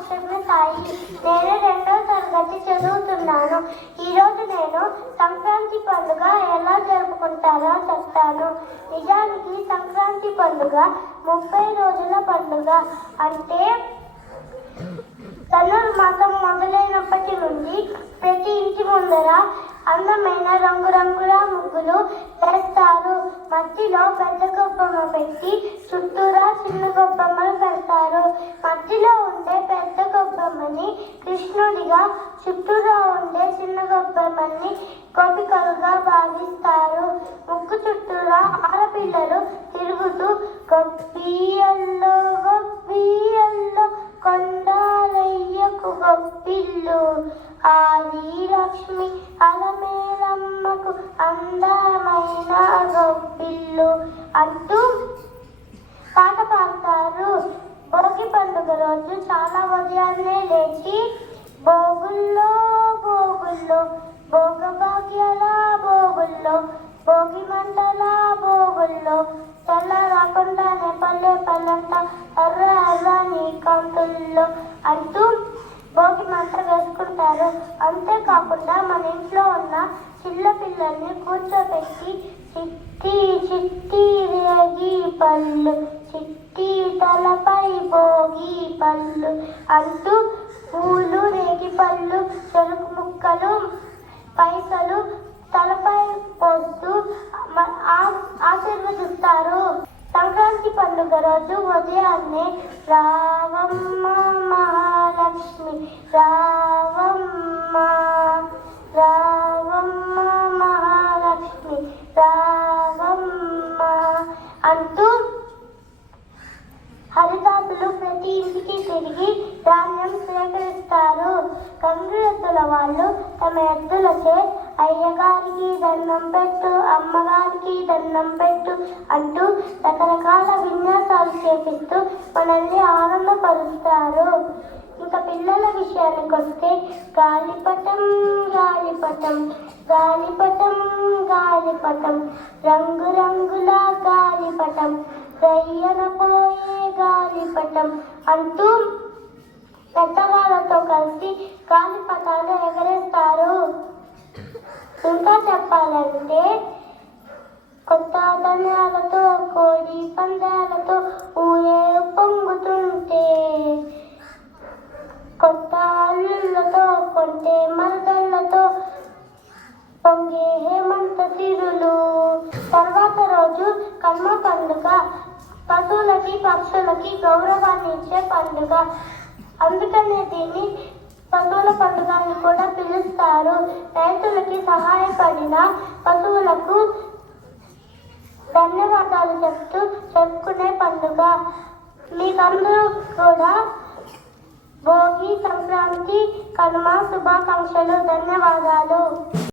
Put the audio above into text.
లక్ష్మి సాయి. నేను 2వ తరగతి చదువుతున్నాను. ఈరోజు నేను సంక్రాంతి పండుగ ఎలా జరుపుకుంటారో చెప్తాను. నిజానికి సంక్రాంతి పండుగ 30 రోజుల పండుగ. అంటే ధనుర్మాసం మొదలైనప్పటి నుండి ప్రతి ఇంటి ముందర అందమైన రంగురంగుల ముగ్గులు వేస్తారు. మధ్యలో పెద్ద గొబ్బమ్మ పెట్టి చుట్టూరా చిన్న గొబ్బమ్మలు పెడతారు. మధ్యలో ఉండే పెద్ద గొబ్బమ్మని కృష్ణుడిగా, చుట్టూరా ఉండే చిన్న గొబ్బమ్మని గోపికలుగా భావిస్తారు. ముగ్గు చుట్టూరా ఆడపిల్లలు తిరుగుతూ గొప్పియల్లో గొప్పియల్లో కొండాలయ్యకు గొప్పిల్లు, ఆది లక్ష్మి అలమేలమ్మకు అందమైన గొప్పిల్లు అంటూ పాట పాడతారు. భోగి పండుగ రోజు చాలా ఉదయాన్నే లేచి భోగుల్లో భోగుల్లో భోగభాగ్యాల భోగుల్లో భోగి మంటల భోగుల్లో తెల్ల రాకుండానే పల్లె పల్లెంట ఎర్ర ఎర్రని కంటుల్లో అంటూ భోగి మంట వేసుకుంటారు. అంతేకాకుండా మన ఇంట్లో ఉన్న చిన్న పిల్లల్ని కూర్చోబెట్టి చిట్టి చిట్టి రేగి పళ్ళు, చిట్టి తలపై భోగి పళ్ళు అంటూ పూలు, రేగి పళ్ళు, చెరుకు ముక్కలు, పైసలు తలపై పోస్తూ ఆశీర్వదిస్తారు. సంక్రాంతి పండుగ రోజు ఉదయాన్నే రావమ్మ మహాలక్ష్మి, రావమ్మ రావమ్మ మహాలక్ష్మి, రావమ్మ అంటూ హరిదాసులు ప్రతి ఇంటికి తిరిగి ధాన్యం సేకరిస్తారు. గంగిరెద్దుల వాళ్ళు తమ ఎద్దులచే అయ్యగారికి దండం పెట్టు, అమ్మగారికి దండం పెట్టు అంటూ రకరకాల విన్యాసాలు చేపిస్తూ మనల్ని ఆనందపరుస్తారు. ఇంకా పిల్లల విషయానికి వస్తే గాలిపటం గాలిపటం గాలిపటం గాలిపటం రంగురంగుల గాలిపటం రయ్యన పోయే గాలిపటం అంటూ పెద్దవాళ్ళతో కలిసి గాలిపటాలు ఎగరేస్తారు. ఇంకా చెప్పాలంటే కొత్త ధాన్యాలతో కోడి పందాలతో ఊరే పొంగుతుంటే, కొత్త అల్లులతో కొంటే మరదళ్ళతో పొంగే హేమంత తిరులు. తర్వాత రోజు కనుమ పండుగ. పశువులకి పక్షులకి గౌరవాన్ని ఇచ్చే పండుగ. అందుకనే దీన్ని పశువుల పండుగ అని కూడా పిలుస్తారు. రైతులకి సహాయపడిన పశువులకు ధన్యవాదాలు చెప్తూ చెప్పుకునే పండుగ. మీకందరూ కూడా భోగి, సంక్రాంతి, కనుమ శుభాకాంక్షలు. ధన్యవాదాలు.